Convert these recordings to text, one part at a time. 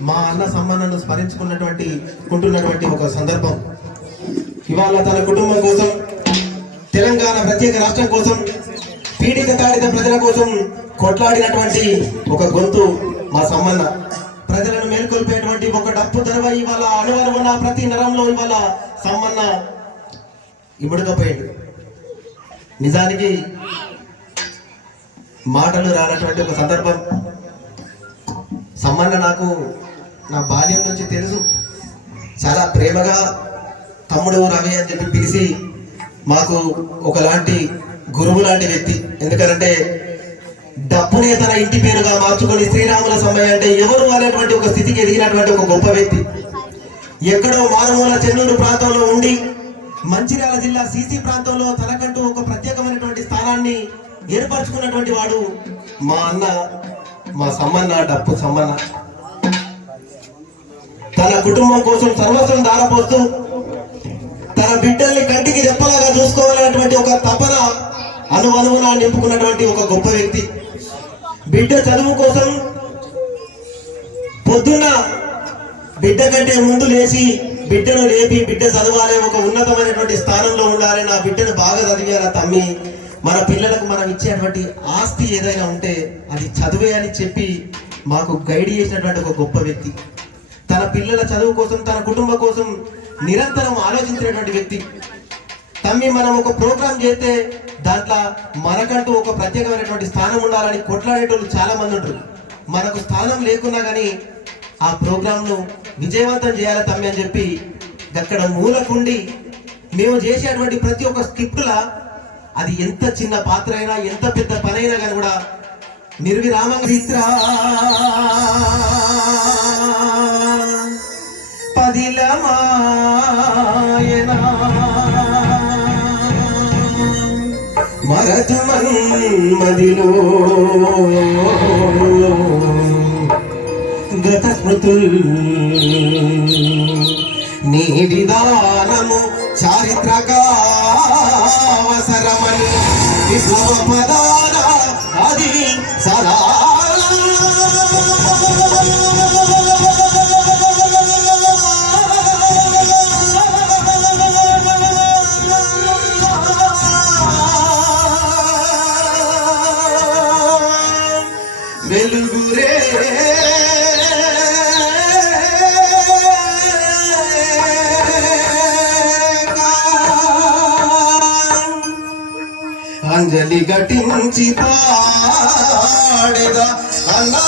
మా అన్న సమ్మానను స్మరించుకున్నటువంటి కుంటున్నటువంటి ఒక సందర్భం. ఇవాళ తన కుటుంబం కోసం తెలంగాణ ప్రత్యేక రాష్ట్రం కోసం పీడిత తాడిత ప్రజల కోసం కొట్లాడినటువంటి ఒక గొంతు మా సమ్మన్న. ప్రజలను మేల్కొల్పేటువంటి ఒక డప్పు ధరవ ఇవాళ అనువరమున ప్రతి నరంలో ఇవాళ సమ్మన్న ఇముడుకపోయాడు. నిజానికి మాటలు రానటువంటి ఒక సందర్భం. సమ్మన్న నాకు నా బాల్యం నుంచి తెలుసు. చాలా ప్రేమగా తమ్ముడు రవి అని చెప్పి పిలిచి మాకు ఒకలాంటి గురువు లాంటి వ్యక్తి. ఎందుకంటే డబ్బునే తన ఇంటి పేరుగా మార్చుకొని శ్రీరాముల సమయం అంటే ఎవరు అనేటువంటి ఒక స్థితికి ఎదిగినటువంటి ఒక గొప్ప వ్యక్తి. ఎక్కడో మారుమూల చెన్నూరు ప్రాంతంలో ఉండి మంచిర్యాల జిల్లా సీసీ ప్రాంతంలో తనకంటూ ఒక ప్రత్యేకమైనటువంటి స్థానాన్ని ఏర్పరచుకున్నటువంటి వాడు మా అన్న మా సమ్మన్న డప్పు సమ్మన్న. తన కుటుంబం కోసం సర్వస్వం దారపోస్తూ తన బిడ్డల్ని కంటికి రెప్పలాగా చూసుకోవాలనేటువంటి ఒక తపన అనువనువున నింపుకున్నటువంటి ఒక గొప్ప వ్యక్తి. బిడ్డ చదువు కోసం పొద్దున్న బిడ్డ కంటే ముందు లేచి బిడ్డను లేపి బిడ్డ చదవాలి ఒక ఉన్నతమైనటువంటి స్థానంలో ఉండాలి. నా బిడ్డను బాగా చదివేలా తమ్మి? మన పిల్లలకు మనం ఇచ్చేటువంటి ఆస్తి ఏదైనా ఉంటే అది చదువే అని చెప్పి మాకు గైడ్ చేసినటువంటి ఒక గొప్ప వ్యక్తి. తన పిల్లల చదువు కోసం తన కుటుంబం కోసం నిరంతరం ఆలోచించినటువంటి వ్యక్తి. తమ్మి మనం ఒక ప్రోగ్రాం చేస్తే దాంట్లో మనకంటూ ఒక ప్రత్యేకమైనటువంటి స్థానం ఉండాలని కొట్లాడేటోళ్ళు చాలా మంది ఉంటారు. మనకు స్థానం లేకున్నా కానీ ఆ ప్రోగ్రాంను విజయవంతం చేయాలి తమ్మి అని చెప్పి అక్కడ మూలకుండి మేము చేసేటువంటి ప్రతి ఒక్క స్క్రిప్ట్లా అది ఎంత చిన్న పాత్ర అయినా ఎంత పెద్ద పని అయినా కానీ కూడా నిర్విరామ చిత్రా పదిలమాయనా. మరతు మదిలో గత స్మృతుల్ నీ విధానము చారిత్రకావసరమని విప్లవ పదాన అది సదా. వెలుగురే అంజలి ఘటించి పాడేదా అన్నా.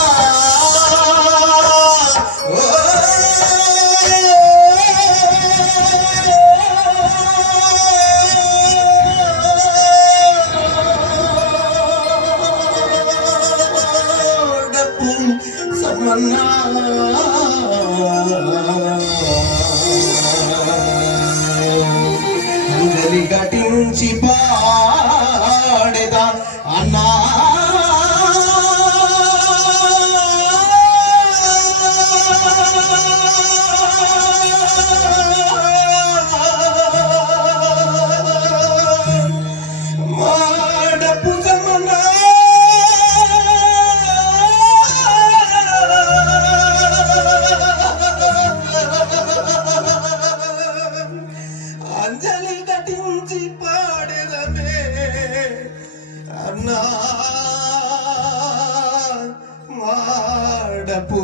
అంజలి ఘటించి మాడపు